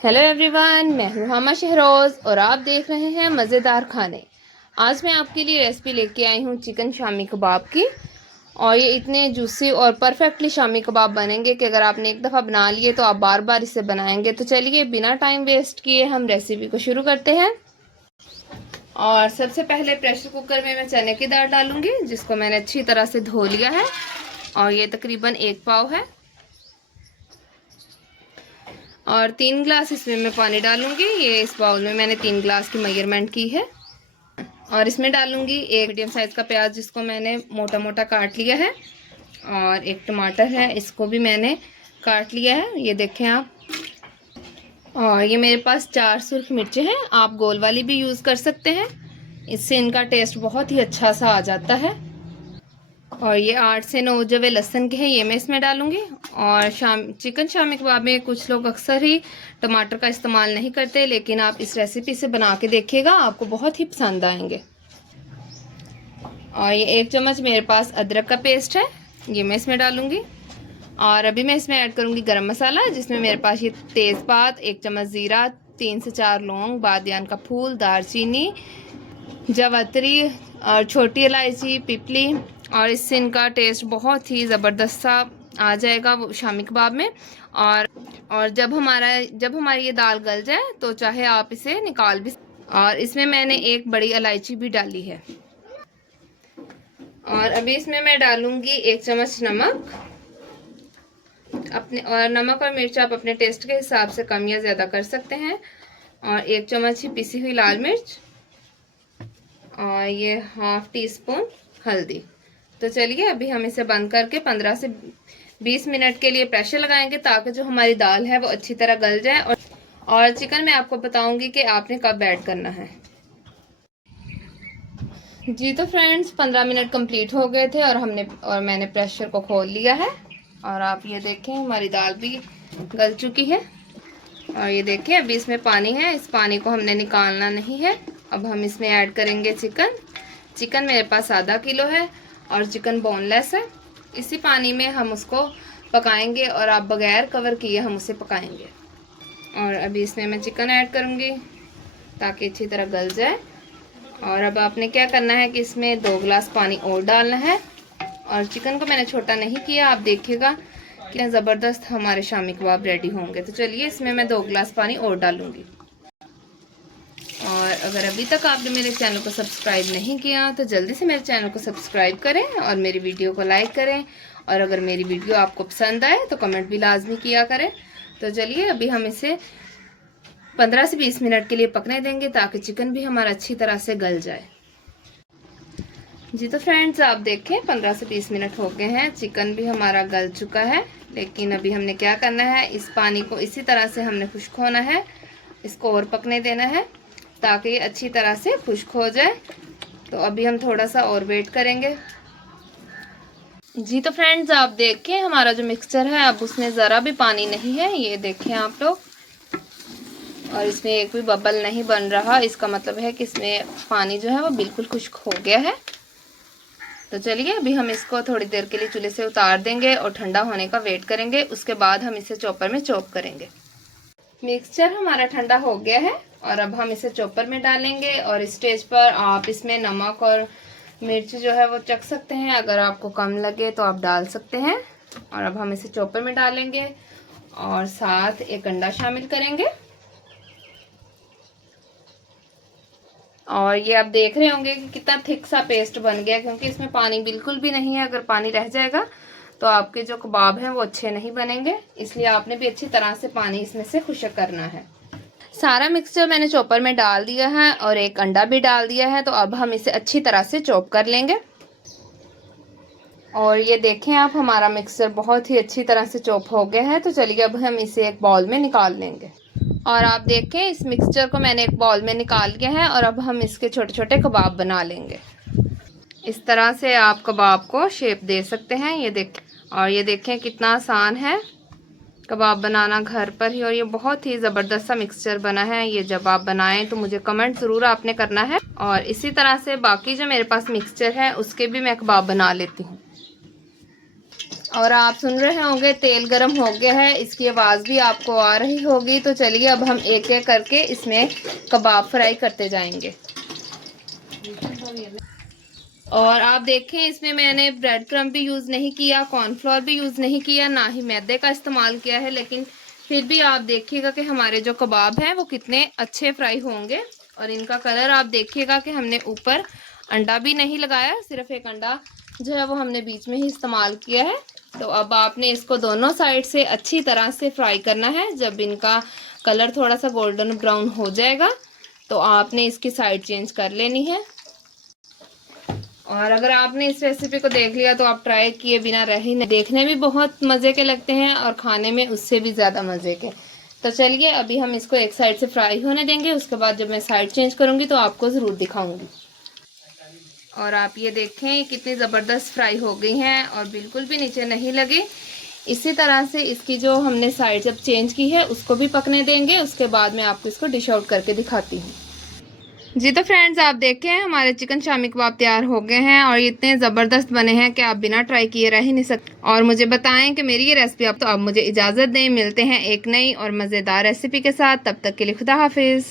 Hello everyone, मैं हूँ हामा शहरोज़ और आप देख रहे हैं मज़ेदार खाने। आज मैं आपके लिए रेसिपी लेके आई हूँ चिकन शामी कबाब की। और ये इतने जूसी और परफेक्टली शामी कबाब बनेंगे कि अगर आपने एक दफ़ा बना लिए तो आप बार बार इसे बनाएंगे। तो चलिए बिना टाइम वेस्ट किए हम रेसिपी को शुरू करते हैं। और सबसे पहले प्रेशर कुकर में मैं चने की दाल डालूंगी, जिसको मैंने अच्छी तरह से धो लिया है। और ये तकरीबन 1 पाव है। और 3 गिलास इसमें मैं पानी डालूंगी। ये इस बाउल में मैंने 3 गिलास की मेजरमेंट की है। और इसमें डालूंगी एक मीडियम साइज का प्याज, जिसको मैंने मोटा मोटा काट लिया है। और एक टमाटर है, इसको भी मैंने काट लिया है, ये देखें आप। और ये मेरे पास 4 सुर्ख मिर्चें हैं, आप गोल वाली भी यूज़ कर सकते हैं, इससे इनका टेस्ट बहुत ही अच्छा सा आ जाता है। और ये 8 से 9 जवे लहसुन के हैं, ये मैं इसमें डालूंगी। और चिकन शामी कबाब में कुछ लोग अक्सर ही टमाटर का इस्तेमाल नहीं करते, लेकिन आप इस रेसिपी से बना के देखिएगा, आपको बहुत ही पसंद आएंगे। और ये 1 चम्मच मेरे पास अदरक का पेस्ट है, ये मैं इसमें डालूंगी। और अभी मैं इसमें ऐड करूंगी गरम मसाला, जिसमें मेरे पास ये तेज़पात, 1 चम्मच ज़ीरा, 3 से 4 लौंग, बादियान का फूल, दालचीनी, जावित्री और छोटी इलायची, पिपली। और इससे इनका टेस्ट बहुत ही ज़बरदस्त सा आ जाएगा वो शामी कबाब में। और जब हमारी ये दाल गल जाए तो चाहे आप इसे निकाल भी। और इसमें मैंने 1 बड़ी इलायची भी डाली है। और अभी इसमें मैं डालूंगी 1 चम्मच नमक और नमक और मिर्च आप अपने टेस्ट के हिसाब से कम या ज़्यादा कर सकते हैं। और 1 चम्मच ही पिसी हुई लाल मिर्च। और ये ½ टी स्पून हल्दी। तो चलिए अभी हम इसे बंद करके 15 से 20 मिनट के लिए प्रेशर लगाएंगे, ताकि जो हमारी दाल है वो अच्छी तरह गल जाए। और चिकन मैं आपको बताऊंगी कि आपने कब ऐड करना है। जी तो फ्रेंड्स, 15 मिनट कंप्लीट हो गए थे और मैंने प्रेशर को खोल लिया है। और आप ये देखें हमारी दाल भी गल चुकी है। और ये देखें अभी इसमें पानी है, इस पानी को हमने निकालना नहीं है। अब हम इसमें ऐड करेंगे चिकन मेरे पास ½ किलो है और चिकन बोनलेस है। इसी पानी में हम उसको पकाएंगे और आप बगैर कवर किए हम उसे पकाएंगे। और अभी इसमें मैं चिकन ऐड करूँगी ताकि अच्छी तरह गल जाए। और अब आपने क्या करना है कि इसमें 2 गिलास पानी और डालना है। और चिकन को मैंने छोटा नहीं किया, आप देखिएगा कितना ज़बरदस्त हमारे शामी कबाब रेडी होंगे। तो चलिए इसमें मैं 2 गिलास पानी और डालूंगी। और अगर अभी तक आपने मेरे चैनल को सब्सक्राइब नहीं किया तो जल्दी से मेरे चैनल को सब्सक्राइब करें और मेरी वीडियो को लाइक करें। और अगर मेरी वीडियो आपको पसंद आए तो कमेंट भी लाजमी किया करें। तो चलिए अभी हम इसे 15 से 20 मिनट के लिए पकने देंगे, ताकि चिकन भी हमारा अच्छी तरह से गल जाए। जी तो फ्रेंड्स, आप देखें 15 से 20 मिनट हो गए हैं, चिकन भी हमारा गल चुका है। लेकिन अभी हमने क्या करना है, इस पानी को इसी तरह से हमने खुश्क होना है, इसको और पकने देना है ताकि ये अच्छी तरह से खुश्क हो जाए। तो अभी हम थोड़ा सा और वेट करेंगे। जी तो फ्रेंड्स, आप देखें हमारा जो मिक्सचर है अब उसमें ज़रा भी पानी नहीं है, ये देखें आप लोग। और इसमें एक भी बबल नहीं बन रहा, इसका मतलब है कि इसमें पानी जो है वो बिल्कुल खुश्क हो गया है। तो चलिए अभी हम इसको थोड़ी देर के लिए चूल्हे से उतार देंगे और ठंडा होने का वेट करेंगे। उसके बाद हम इसे चॉपर में चॉप करेंगे। मिक्सचर हमारा ठंडा हो गया है और अब हम इसे चॉपर में डालेंगे। और इस स्टेज पर आप इसमें नमक और मिर्च जो है वो चख सकते हैं, अगर आपको कम लगे तो आप डाल सकते हैं। और अब हम इसे चॉपर में डालेंगे और साथ 1 अंडा शामिल करेंगे। और ये आप देख रहे होंगे कि कितना थिक सा पेस्ट बन गया, क्योंकि इसमें पानी बिल्कुल भी नहीं है। अगर पानी रह जाएगा तो आपके जो कबाब हैं वो अच्छे नहीं बनेंगे, इसलिए आपने भी अच्छी तरह से पानी इसमें से खुश्क करना है। सारा मिक्सचर मैंने चॉपर में डाल दिया है और 1 अंडा भी डाल दिया है। तो अब हम इसे अच्छी तरह से चॉप कर लेंगे। और ये देखें आप, हमारा मिक्सचर बहुत ही अच्छी तरह से चॉप हो गया है। तो चलिए अब हम इसे एक बाउल में निकाल लेंगे। और आप देखें इस मिक्सचर को मैंने एक बाउल में निकाल लिया है। और अब हम इसके छोटे छोटे कबाब बना लेंगे। इस तरह से आप कबाब को शेप दे सकते हैं, ये देखें। और ये देखें कितना आसान है कबाब बनाना घर पर ही। और ये बहुत ही ज़बरदस्त सा मिक्सचर बना है। ये जब आप बनाएं तो मुझे कमेंट ज़रूर आपने करना है। और इसी तरह से बाकी जो मेरे पास मिक्सचर है उसके भी मैं कबाब बना लेती हूँ। और आप सुन रहे होंगे तेल गरम हो गया है, इसकी आवाज़ भी आपको आ रही होगी। तो चलिए अब हम एक एक करके इसमें कबाब फ्राई करते जाएंगे। और आप देखें इसमें मैंने ब्रेड क्रम्ब भी यूज़ नहीं किया, कॉर्नफ्लोर भी यूज़ नहीं किया, ना ही मैदे का इस्तेमाल किया है। लेकिन फिर भी आप देखिएगा कि हमारे जो कबाब हैं वो कितने अच्छे फ्राई होंगे। और इनका कलर आप देखिएगा कि हमने ऊपर अंडा भी नहीं लगाया, सिर्फ एक अंडा जो है वो हमने बीच में ही इस्तेमाल किया है। तो अब आपने इसको दोनों साइड से अच्छी तरह से फ्राई करना है। जब इनका कलर थोड़ा सा गोल्डन ब्राउन हो जाएगा तो आपने इसकी साइड चेंज कर लेनी है। और अगर आपने इस रेसिपी को देख लिया तो आप ट्राई किए बिना रह ही नहीं। देखने भी बहुत मज़े के लगते हैं और खाने में उससे भी ज़्यादा मज़े के। तो चलिए अभी हम इसको एक साइड से फ्राई होने देंगे, उसके बाद जब मैं साइड चेंज करूँगी तो आपको ज़रूर दिखाऊँगी। और आप ये देखें कितनी ज़बरदस्त फ्राई हो गई हैं और बिल्कुल भी नीचे नहीं लगी। इसी तरह से इसकी जो हमने साइड जब चेंज की है उसको भी पकने देंगे, उसके बाद मैं आपको इसको डिश आउट करके दिखाती हूँ। जी तो फ्रेंड्स आप देखें हमारे चिकन शामी कबाब तैयार हो गए हैं और इतने ज़बरदस्त बने हैं कि आप बिना ट्राई किए रह ही नहीं सकते। और मुझे बताएं कि मेरी ये रेसिपी आप तो अब मुझे इजाज़त दें। मिलते हैं एक नई और मज़ेदार रेसिपी के साथ, तब तक के लिए खुदा हाफिज़।